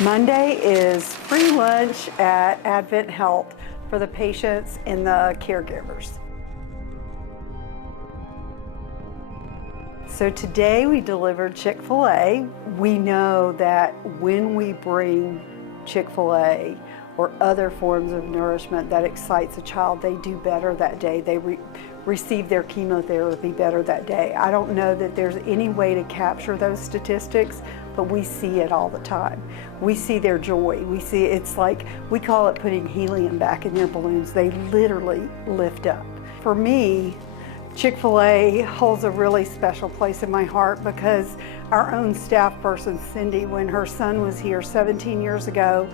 Monday is free lunch at Advent Health for the patients and the caregivers. So today we delivered Chick-fil-A. We know that when we bring Chick-fil-A or other forms of nourishment that excites a child, they do better that day. They receive their chemotherapy better that day. I don't know that there's any way to capture those statistics, but we see it all the time. We see their joy. We see it's like, we call it putting helium back in their balloons. They literally lift up. For me, Chick-fil-A holds a really special place in my heart because our own staff person, Cindy, when her son was here 17 years ago,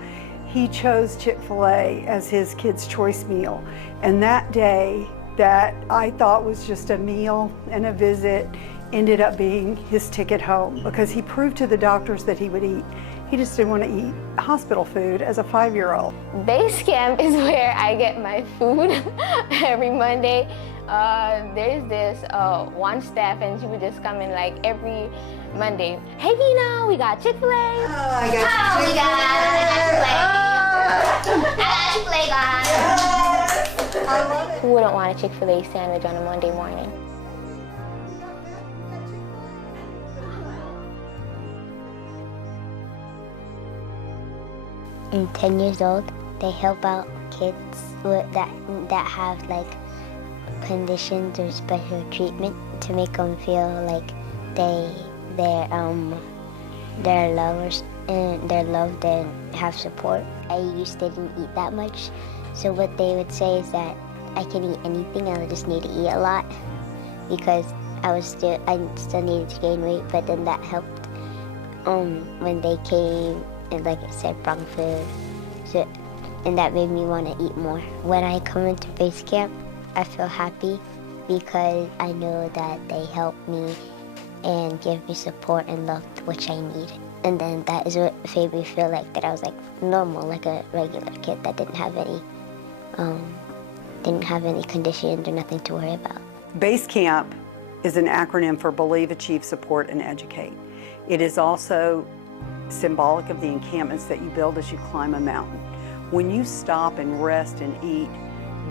he chose Chick-fil-A as his kid's choice meal. And that day, that I thought was just a meal and a visit, ended up being his ticket home because he proved to the doctors that he would eat. He just didn't want to eat hospital food as a 5-year-old. Base camp is where I get my food every Monday. There's this one staff, and she would just come in like every Monday. Hey, Vina, we got Chick-fil-A. I got Chick-fil-A, guys. I love it. Who wouldn't want a Chick-fil-A sandwich on a Monday morning? I'm 10 years old. They help out kids that have like conditions or special treatment to make them feel like they're lovers and they're loved and have support. I used to didn't eat that much, so what they would say is that I can eat anything, I just need to eat a lot because I still needed to gain weight, but then that helped when they came and like I said, brought food, and that made me want to eat more. When I come into base camp, I feel happy because I know that they help me and give me support and love, which I need. And then that is what made me feel like that I was like normal, like a regular kid that didn't have any conditions or nothing to worry about. Base Camp is an acronym for Believe, Achieve, Support, and Educate. It is also symbolic of the encampments that you build as you climb a mountain. When you stop and rest and eat,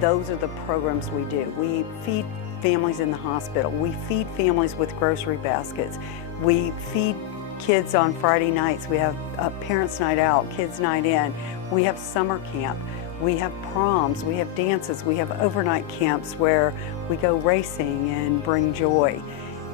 those are the programs we do. We feed families in the hospital. We feed families with grocery baskets. We feed kids on Friday nights. We have a parents' night out, kids' night in. We have summer camp. We have proms. We have dances. We have overnight camps where we go racing and bring joy.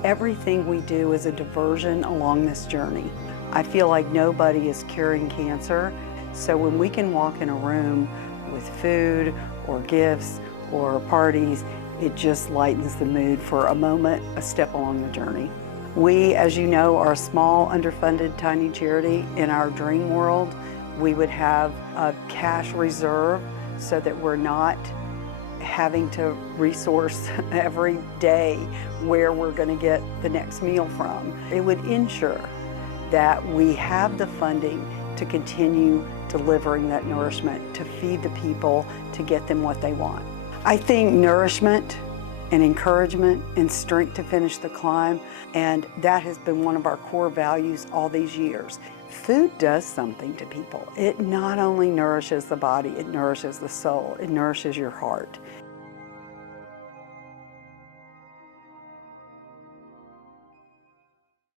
Everything we do is a diversion along this journey. I feel like nobody is curing cancer, so when we can walk in a room with food or gifts or parties, it just lightens the mood for a moment, a step along the journey. We, as you know, are a small, underfunded, tiny charity. In our dream world, we would have a cash reserve so that we're not having to resource every day where we're going to get the next meal from. It would ensure that we have the funding to continue delivering that nourishment, to feed the people, to get them what they want. I think nourishment and encouragement and strength to finish the climb, and that has been one of our core values all these years. Food does something to people. It not only nourishes the body, it nourishes the soul, it nourishes your heart.